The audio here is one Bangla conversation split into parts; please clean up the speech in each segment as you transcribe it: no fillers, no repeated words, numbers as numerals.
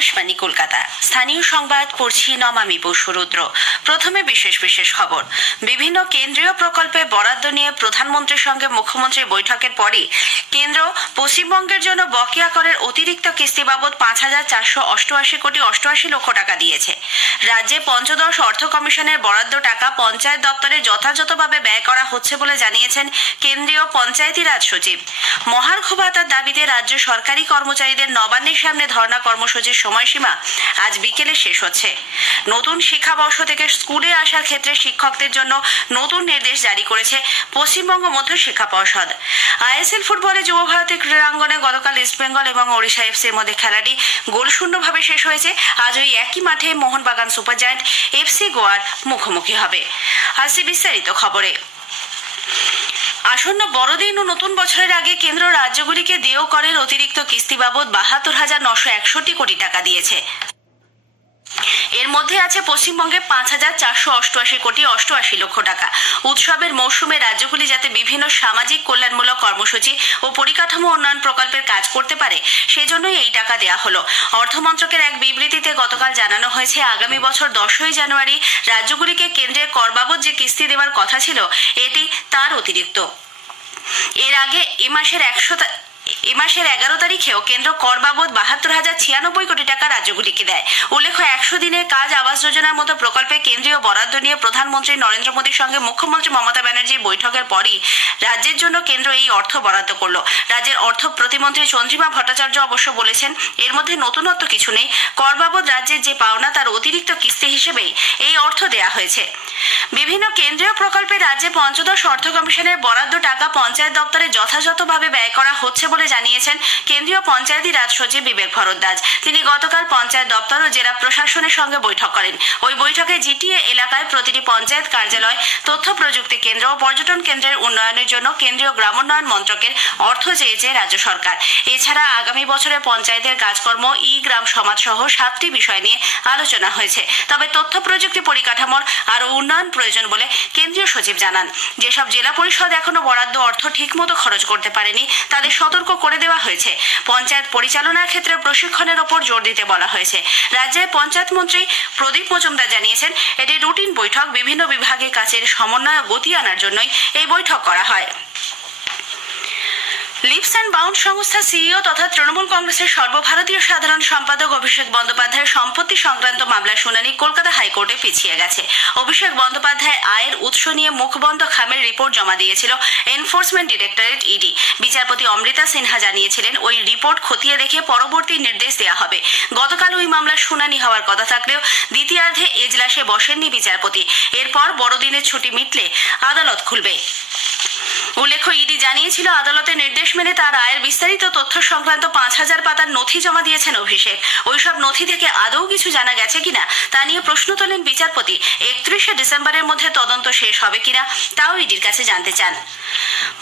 আকাশবাণী কলকাতা। স্থানীয় সংবাদ পড়ছি নমামি বসুরুদ্র। প্রথমে বিশেষ বিশেষ খবর। বিভিন্ন কেন্দ্রীয় প্রকল্পে বরাদ্দ নিয়ে প্রধানমন্ত্রীর সঙ্গে মুখ্যমন্ত্রীর বৈঠকের পরই কেন্দ্র পশ্চিমবঙ্গের জন্য বকেয়া করের অতিরিক্ত কিস্তি বাবদ ৫,৪৮৮ কোটি ৮৮ লক্ষ টাকা দিয়েছে। রাজ্যে পঞ্চদশ অর্থ কমিশনের বরাদ্দ টাকা পঞ্চায়েত দপ্তরে যথাযথভাবে ব্যয় করা হচ্ছে বলে জানিয়েছেন কেন্দ্রীয় পঞ্চায়েতি রাজ সচিব। মহার্ঘ ভাতার দাবিতে রাজ্য সরকারি কর্মচারীদের নবান্নের সামনে ধর্ণা কর্মসূচির সময়সীমা আজ বিকেলে শেষ হচ্ছে। নতুন শিক্ষাবর্ষ থেকে স্কুলে আসার ক্ষেত্রে শিক্ষকদের জন্য নতুন নির্দেশ জারি করেছে পশ্চিমবঙ্গ মধ্য শিক্ষা পর্ষদ। আইএসএল ফুটবলে যুব ভারতী ক্রীড়াঙ্গনে গতকাল ইস্টবেঙ্গল এবং ওড়িশা এফসির মধ্যে খেলাটি গোলশূন্যভাবে শেষ হয়েছে। আজ ওই একই মাঠে মোহনবাগান সুপার জায়ান্ট এফসি গোয়ার মুখোমুখি হবে। আসছে বিস্তারিত খবরে। আসন্ন বড়দিন ও নতুন বছরের আগে কেন্দ্র রাজ্যগুলিকে দেয় করের অতিরিক্ত কিস্তি বাবদ ৭২,৯৬১ কোটি টাকা দিয়েছে। এর মধ্যে আছে পশ্চিমবঙ্গে ৫,৪৮৮ কোটি ৮৮ লক্ষ টাকা। উৎসবের মৌসুমে রাজ্যগুলি যাতে বিভিন্ন সামাজিক কল্যাণমূলক কর্মসূচি ও পরিকাঠামো উন্নয়ন প্রকল্পের কাজ করতে পারে, সেজন্যই এই টাকা দেওয়া হলো। অর্থমন্ত্রকের এক বিবৃতিতে গতকাল জানানো হয়েছে, আগামী বছর ১০ই জানুয়ারি রাজ্যগুলিকে কেন্দ্রের কর বাবদ যে কিস্তি দেওয়ার কথা ছিল, এটি তার অতিরিক্ত। এর আগে এ মাসের ১১ তারিখেও কেন্দ্র কর বাবদ ৭২,০৯৬ কোটি টাকা রাজ্যগুলিকে দেয়। উল্লেখ্য, ১০০ দিনের কাজ আবাস যোজনার মতো প্রকল্পে কেন্দ্রীয় বরাদ্দ নিয়ে প্রধানমন্ত্রী নরেন্দ্র মোদীর সঙ্গে মুখ্যমন্ত্রী মমতা ব্যানার্জির বৈঠকের পরই রাজ্যের জন্য কেন্দ্র এই অর্থ বরাদ্দ করল। রাজ্যের অর্থ প্রতিমন্ত্রী চন্দ্রিমা ভট্টাচার্য অবশ্য বলেছেন, এর মধ্যে নতুনত্ব কিছু নেই। কর বাবদ রাজ্যের যে পাওনা তার অতিরিক্ত কিস্তি হিসেবেই এই অর্থ দেয়া হয়েছে। বিভিন্ন কেন্দ্রীয় প্রকল্পে রাজ্যে পঞ্চদশ অর্থ কমিশনের বরাদ্দ টাকা পঞ্চায়েত দপ্তরে যথাযথভাবে ব্যয় করা হচ্ছে বলে জানিয়েছেন কেন্দ্রীয় পঞ্চায়েতি রাজ সচিব বিবেক ভরদ্বাজ। তিনি গতকাল পঞ্চায়েত দপ্তর ও জেলা প্রশাসনের সঙ্গে বৈঠক করেন। ওই বৈঠকে জিটিএ এলাকায় প্রতিটি পঞ্চায়েত কার্যালয়, তথ্য প্রযুক্তি কেন্দ্র ও পর্যটন কেন্দ্রের উন্নয়নের জন্য কেন্দ্রীয় গ্রামোন্নয়ন মন্ত্রকের অর্থ চেয়েছে রাজ্য সরকার। এছাড়া আগামী বছরে পঞ্চায়েতের কাজকর্ম, ই গ্রাম সমাজ সহ 7টি বিষয় নিয়ে আলোচনা হয়েছে। তবে তথ্য প্রযুক্তি পরিকাঠামোর আরও উন্নয়ন প্রয়োজন বলে কেন্দ্রীয় সচিব জানান। যেসব জেলা পরিষদ এখনো বরাদ্দ অর্থ ঠিকমতো খরচ করতে পারেনি, তাদের সতর্ক করে দেওয়া হয়েছে। পঞ্চায়েত পরিচালনার ক্ষেত্রে প্রশিক্ষণের ওপর জোর দিতে বলা হয়েছে। রাজ্যের পঞ্চায়েত মন্ত্রী প্রদীপ মজুমদার জানিয়েছেন, এটি রুটিন বৈঠক। বিভিন্ন বিভাগের কাজের সমন্বয় গতি আনার জন্যই এই বৈঠক করা হয়। লিপস অ্যান্ড বাউন্ড সংস্থা সিইও তথা তৃণমূল কংগ্রেসের সর্বভারতীয় সাধারণ সম্পাদক অভিষেক বন্দ্যোপাধ্যায়ের সম্পত্তি সংক্রান্ত মামলার শুনানি কলকাতা হাইকোর্টে পিছিয়ে গেছে। অভিষেক বন্দ্যোপাধ্যায় আয়ের উৎস নিয়ে মুখবন্ধ খামের রিপোর্ট জমা দিয়েছিল এনফোর্সমেন্ট ডিরেক্টরেট ইডি। বিচারপতি অমৃতা সিনহা জানিয়েছিলেন, ওই রিপোর্ট খতিয়ে দেখে পরবর্তী নির্দেশ দেওয়া হবে। গতকাল ওই মামলার শুনানি হওয়ার কথা থাকলেও দ্বিতীয়ার্ধে এজলাসে বসেননি বিচারপতি। এরপর বড়দিনের ছুটি মিটলে আদালত খুলবে। উল্লেখ্য, ইডি জানিয়েছিল, আদালতের নির্দেশ মেনে তার আয়ের বিস্তারিত তথ্য সংক্রান্ত ৫,০০০ পাতার নথি জমা দিয়েছেন অভিষেক। ওইসব নথি থেকে আদৌ কিছু জানা গেছে কিনা তা নিয়ে প্রশ্ন তোলেন বিচারপতি। ৩১শে ডিসেম্বরের মধ্যে তদন্ত শেষ হবে কিনা তাও ইডির কাছে জানতে চান।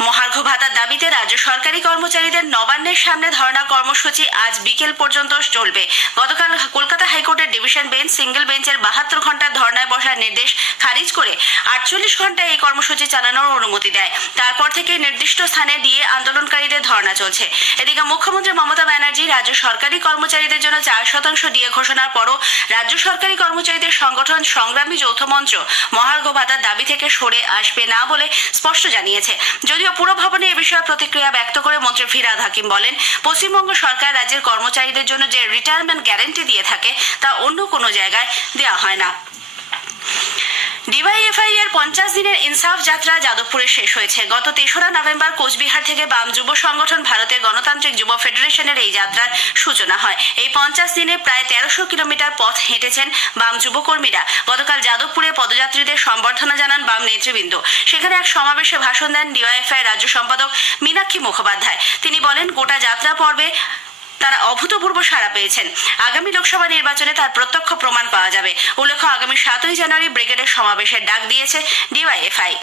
মহার্ঘ ভাতার দাবিতে রাজ্য সরকারি কর্মচারীদের নবান্নের সামনে ধর্ণা কর্মসূচি আজ বিকেল পর্যন্ত চলবে। গতকাল কলকাতা হাইকোর্টের ডিভিশন বেঞ্চ সিঙ্গেল বেঞ্চের ৭২ ঘন্টার ধর্ণায় বসার নির্দেশ খারিজ করে ৪৮ ঘন্টায় এই কর্মসূচি চালানোর অনুমতি দেয়। তারপর থেকে নির্দিষ্ট স্থানে দিয়ে আন্দোলনকারীদের ধর্ণা চলছে। এদিকে মুখ্যমন্ত্রী মমতা ব্যানার্জি রাজ্য সরকারি কর্মচারীদের জন্য ৪% ডিএ ঘোষণার পরও রাজ্য সরকারি কর্মচারীদের সংগঠন সংগ্রামী যৌথ মঞ্চ মহার্ঘ ভাতার দাবি থেকে সরে আসবে না বলে স্পষ্ট জানিয়েছে। যদিও পুরভবনে এ বিষয়ে প্রতিক্রিয়া ব্যক্ত করে মন্ত্রী ফিরহাদ হাকিম বলেন, পশ্চিমবঙ্গ সরকার রাজ্যের কর্মচারীদের জন্য যে রিটায়ারমেন্ট গ্যারান্টি দিয়ে থাকে তা অন্য কোনো জায়গায় দেওয়া হয় না। ডিওয়াইএফআই এর 50 দিনের ইনসাফ যাত্রা যাদবপুরে শেষ হয়েছে। গত ৩রা নভেম্বর কোচবিহার থেকে বাম যুব সংগঠন ভারতের গণতান্ত্রিক যুব ফেডারেশনের এই যাত্রার সূচনা হয়। এই 50 দিনে প্রায় ১৩০০ কিলোমিটার পথ হেঁটেছেন বাম যুবকর্মীরা। গতকাল যাদবপুরে পদযাত্রীদের সম্বর্ধনা জানান বাম নেতৃবৃন্দ। সেখানে এক সমাবেশে ভাষণ দেন ডিওয়াইএফআই রাজ্য সম্পাদক মীনাক্ষী মুখোপাধ্যায়। তিনি বলেন, গোটা যাত্রা পর্বে তারা অভূতপূর্ব সাড়া পেয়েছেন। আগামী লোকসভা নির্বাচনে তার প্রত্যক্ষ প্রমাণ পাওয়া যাবে। উল্লেখ্য, আগামী ৭ই জানুয়ারি ব্রিগেডের সমাবেশের ডাক দিয়েছে ডিওয়াইএফআই।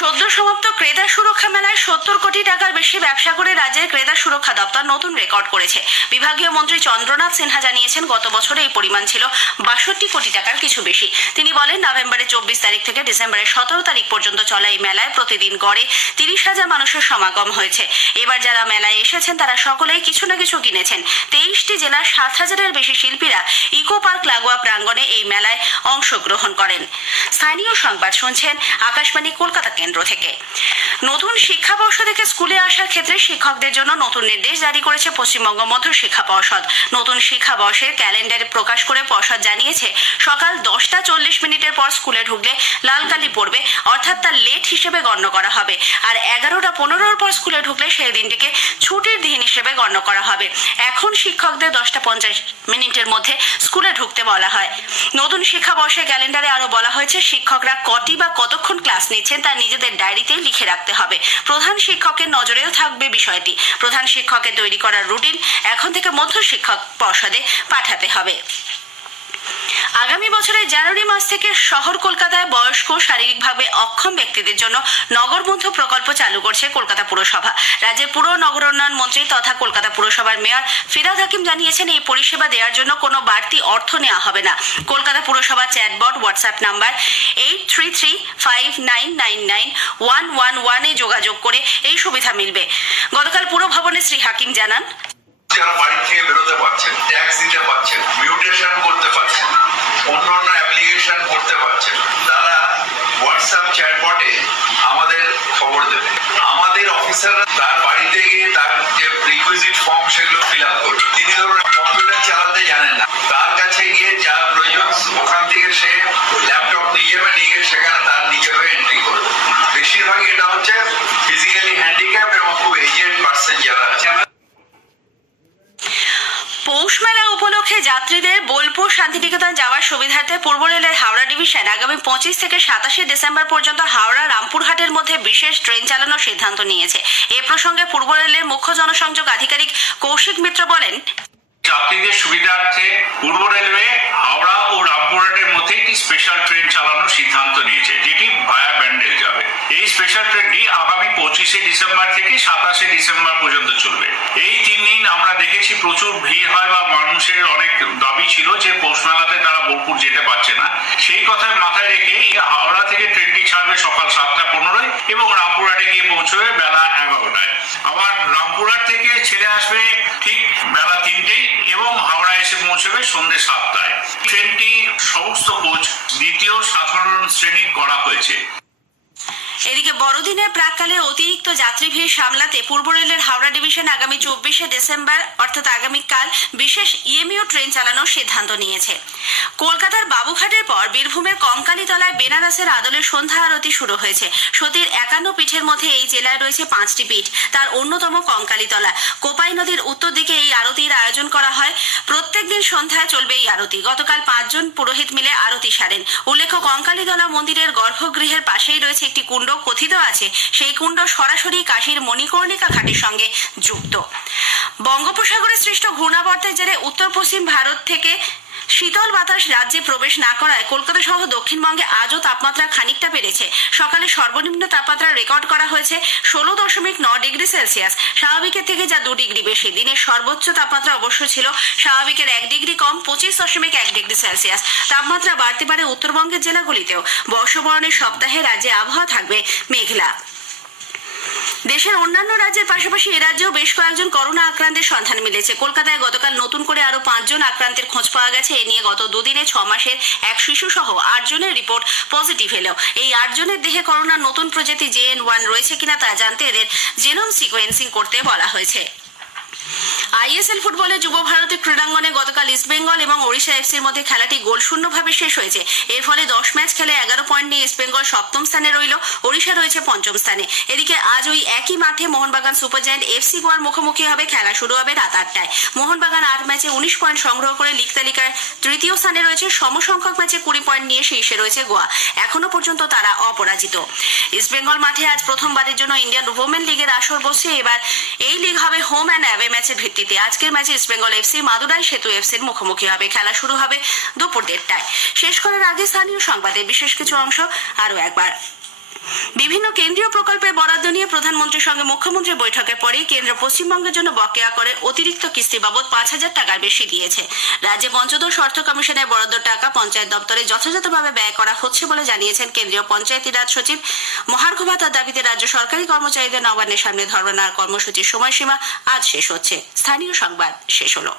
সদ্য সমাপ্ত ক্রেতা সুরক্ষা মেলায় 70 কোটি টাকার বেশি ব্যবসা করে রাজ্যের ক্রেতা সুরক্ষা দপ্তর নতুন রেকর্ড করেছে। বিভাগীয় মন্ত্রী চন্দ্রনাথ সিনহা জানিয়েছেন, গত বছরে এই পরিমাণ ছিল 62 কোটি টাকার কিছু বেশি। তিনি বলেন, নভেম্বরের 24 তারিখ থেকে ডিসেম্বরের 17 তারিখ পর্যন্ত চলা এই মেলায় প্রতিদিন গড়ে 30,000 মানুষের সমাগম হয়েছে। এবার যারা মেলায় এসেছেন তারা সকলেই কিছু না কিছু কিনেছেন। 23টি জেলার 7,000-এর বেশি শিল্পীরা ইকো পার্ক লাগোয়া প্রাঙ্গণে এই মেলায় অংশগ্রহণ করেন। স্থানীয় সংবাদ শুনছেন আকাশবাণী কলকাতা কেন্দ্র থেকে। নতুন শিক্ষাবর্ষ থেকে স্কুলে আসার ক্ষেত্রে শিক্ষকদের জন্য নতুন নির্দেশ জারি করেছে পশ্চিমবঙ্গ মধ্য শিক্ষা পর্ষদ। নতুন শিক্ষাবর্ষের ক্যালেন্ডার প্রকাশ করে পর্ষদ জানিয়েছে, সকাল 10:40 পর স্কুলে ঢুকলে লাল কালি পড়বে, অর্থাৎ তা লেট হিসেবে গণ্য করা হবে। আর 11:15 পর স্কুলে ঢুকলে সেই দিনটিকে ছুটির দিন হিসেবে গণ্য করা হবে। এখন শিক্ষকদের 10:50 মধ্যে স্কুলে ঢুকতে বলা হয়। নতুন শিক্ষাবর্ষের ক্যালেন্ডারে আরো বলা হয়েছে, শিক্ষকরা কটি বা কতক্ষণ ক্লাস নিচ্ছেন তা নিজেদের ডায়েরিতে লিখে রাখতে হবে। প্রধান শিক্ষকের নজরেও থাকবে বিষয়টি। প্রধান শিক্ষকের তৈরি করার রুটিন এখন থেকে মধ্য শিক্ষক পর্ষদে পাঠাতে হবে। আগামী বছরের জানুয়ারি মাস থেকে শহর কলকাতায় বয়স্ক শারীরিকভাবে অক্ষম ব্যক্তিদের জন্য নগরবন্ধু প্রকল্প চালু করছে কলকাতা পুরসভা। রাজ্যের পুর নগরোন্নয়ন মন্ত্রী তথা কলকাতা পুরসভার মেয়র ফিরহাদ হাকিম জানিয়েছেন, এই পরিষেবা দেওয়ার জন্য কোনো বাড়তি অর্থ নেওয়া হবে না। কলকাতা পুরসভা চ্যাটবট হোয়াটসঅ্যাপ নাম্বার 8335999111 যোগাযোগ করে এই সুবিধা মিলবে। গতকাল পুর ভবনে শ্রী হাকিম জানান, যারা বাড়ি থেকে বেরোতে পারছেন, ট্যাক্স দিতে পারছেন, মিউটেশন করতে পারছেন, অন্যান্য অ্যাপ্লিকেশন করতে পারছেন, তারা হোয়াটসঅ্যাপ চ্যাটবটে আমাদের খবর দেবে। আমাদের অফিসাররা তার বাড়িতে গিয়ে তার যে রিকুইজিট ফর্ম সেগুলো ফিল আপ করবে। তিনি ধরুন কম্পিউটার চালাতে জানেন না, তার কাছে গিয়ে যা প্রয়োজন ওখান থেকে সে ল্যাপটপ নিয়ে যাবে, নিয়ে গিয়ে সেখানে তার নিজের হয়ে এন্ট্রি করবে। বেশিরভাগ এটা হচ্ছে ফিজিক্যালি হ্যান্ডিক্যাপ এবং খুব এজেড পার্সন যারা আছে। পৌষ মেলা উপলক্ষে যাত্রীদের বোলপুর শান্তিনিকেতন যাওয়ার সুবিধার্থে পূর্ব রেলের হাওড়া ডিভিশন আগামী 25 থেকে 27 ডিসেম্বর পর্যন্ত হাওড়া রামপুরহাটের মধ্যে বিশেষ ট্রেন চালানোর সিদ্ধান্ত নিয়েছে। এ প্রসঙ্গে পূর্ব রেলের মুখ্য জনসংযোগ আধিকারিক কৌশিক মিত্র বলেন, যাত্রীদের সুবিধার্থে পূর্ব রেলওয়ে হাওড়া ও রামপুরহাটের মধ্যে একটি স্পেশাল ট্রেন চালানোর সিদ্ধান্ত নিয়েছে, যেটি ভায়া ব্যান্ডেল যাবে। এই স্পেশাল ট্রেনটি আগামী 25 ডিসেম্বর থেকে 27 ডিসেম্বর পর্যন্ত চলবে। এই 3 দিন আমরা দেখেছি প্রচুর ভিড় হয় বা মানুষের অনেক দাবি ছিল যে পৌষ মেলাতে তারা বোলপুর যেতে পারছে না। সেই কথা মাথায় রেখে এই হাওড়া থেকে ট্রেনটি ছাড়বে সকাল 7:15 এবং রামপুরহাটে গিয়ে পৌঁছবে বেলা 11টায়। আবার রামপুরহাট থেকে ছেড়ে আসবে ঠিক বেলা 3টেয় এবং হাওড়া এসে পৌঁছবে সন্ধ্যে 7টায়। ট্রেনটি সমস্ত কোচ দ্বিতীয় সাধারণ শ্রেণী করা হয়েছে। এদিকে বড়দিনের প্রাককালে অতিরিক্ত যাত্রী ভিড় সামলাতে পূর্ব রেলের হাওড়া ডিভিশন আগামী 24 ডিসেম্বর অর্থাৎ আগামীকাল বিশেষ ইএমইউ ট্রেন চালানোর সিদ্ধান্ত নিয়েছে। কলকাতার বাবুঘাটের পর বীরভূমের কঙ্কালীতলায় বেনারসের আদলের সন্ধ্যা আরতি শুরু হয়েছে। সতীর 51 পীঠের মধ্যে এই জেলায় রয়েছে 5টি পীঠ, তার অন্যতম কঙ্কালীতলা। কোপাই নদীর উত্তর দিকে এই আরতির আয়োজন করা হয়। প্রত্যেকদিন সন্ধ্যায় চলবে এই আরতি। গতকাল 5 জন পুরোহিত মিলে আরতি সারেন। উল্লেখ্য, কঙ্কালীতলা মন্দিরের গর্ভগৃহের পাশেই রয়েছে একটি কুণ্ড। কথিত আছে সেই কুণ্ড সরাসরি কাশীর মণিকর্ণিকা ঘাটের সঙ্গে যুক্ত। বঙ্গোপসাগরে সৃষ্ট ঘূর্ণাবর্তের জেরে উত্তর পশ্চিম ভারত থেকে শীতল বাতাস রাজ্যে প্রবেশ না করায় কলকাতা সহ দক্ষিণবঙ্গে আজও তাপমাত্রা খানিকটা বেড়েছে। সকালে সর্বনিম্ন তাপমাত্রা রেকর্ড করা হয়েছে 16.9 ডিগ্রি সেলসিয়াস, স্বাভাবিকের থেকে যা 2 ডিগ্রি বেশি। দিনের সর্বোচ্চ তাপমাত্রা অবশ্য ছিল স্বাভাবিকের 1 ডিগ্রি কম, 25.1 ডিগ্রি সেলসিয়াস। তাপমাত্রা বাড়তে পারে উত্তরবঙ্গের জেলাগুলিতেও। বর্ষবরণের সপ্তাহে রাজ্যে আবহাওয়া থাকবে মেঘলা। দেশের অন্যান্য রাজ্যের পাশাপাশি এ রাজ্যেও বেশ কয়েকজন করোনা আক্রান্তের সন্ধান মিলেছে। কলকাতায় গতকাল নতুন করে আরো 5 জন আক্রান্তের খোঁজ পাওয়া গেছে। এ নিয়ে গত 2 দিনে 6 মাসের এক শিশু সহ 8 জনের রিপোর্ট পজিটিভ এলেও এই 8 জনের দেহে করোনার নতুন প্রজাতি JN1 রয়েছে কিনা তা জানতে এদের জেনোম সিকোয়েন্সিং করতে বলা হয়েছে। আইএসএল ফুটবলে যুব ভারতী ক্রীড়াঙ্গনে গতকাল ইস্টবেঙ্গল এবং ওড়িশা এফসির মধ্যে খেলাটি গোলশূন্যভাবে শেষ হয়েছে। এর ফলে 10 ম্যাচ খেলে 11 পয়েন্ট নিয়ে ইস্টবেঙ্গল 7ম স্থানে রইল, ওড়িশা রয়েছে 5ম স্থানে। এদিকে আজ ওই একই মাঠে মোহনবাগান সুপার জায়ান্ট এফসি গোয়ার মুখোমুখি হবে। খেলা শুরু হবে রাত 8টায়। মোহনবাগান 8 ম্যাচে 19 পয়েন্ট সংগ্রহ করে লীগ তালিকার 3য় স্থানে রয়েছে। সমসংখ্যক ম্যাচে 20 পয়েন্ট নিয়ে শীর্ষে রয়েছে গোয়া। এখনো পর্যন্ত তারা অপরাজিত। ইস্টবেঙ্গল মাঠে আজ প্রথমবারের জন্য ইন্ডিয়ান ওমেন লিগের আসর বসছে। এবার এই লিগ হবে হোম অ্যান্ড অ্যাওয়ে ম্যাচের ভিত্তিতে। আজকের ম্যাচে ইস্টবেঙ্গল এফসি মাদুরাই সেতু এফসির মুখোমুখি হবে। খেলা শুরু হবে দুপুর 1টায়। শেষ করার আগে স্থানীয় সংবাদের বিশেষ কিছু অংশ আরো একবার। বিভিন্ন কেন্দ্রীয় প্রকল্পের বরাদ্দ নিয়ে প্রধানমন্ত্রীর সঙ্গে মুখ্যমন্ত্রীর বৈঠকের পরেই কেন্দ্র পশ্চিমবঙ্গের জন্য বকেয়া করে অতিরিক্ত কিস্তি বাবদ 5,000 টাকার বেশি দিয়েছে। রাজ্যে পঞ্চদশ অর্থ কমিশনের বরাদ্দ টাকা পঞ্চায়েত দপ্তরে যথাযথভাবে ব্যয় করা হচ্ছে বলে জানিয়েছেন কেন্দ্রীয় পঞ্চায়েতি রাজ সচিব। মহার্ঘ ভাতার দাবিতে রাজ্য সরকারি কর্মচারীদের নবান্নের সামনে ধর্ণা কর্মসূচির সময়সীমা আজ শেষ হচ্ছে। স্থানীয় সংবাদ শেষ হলো।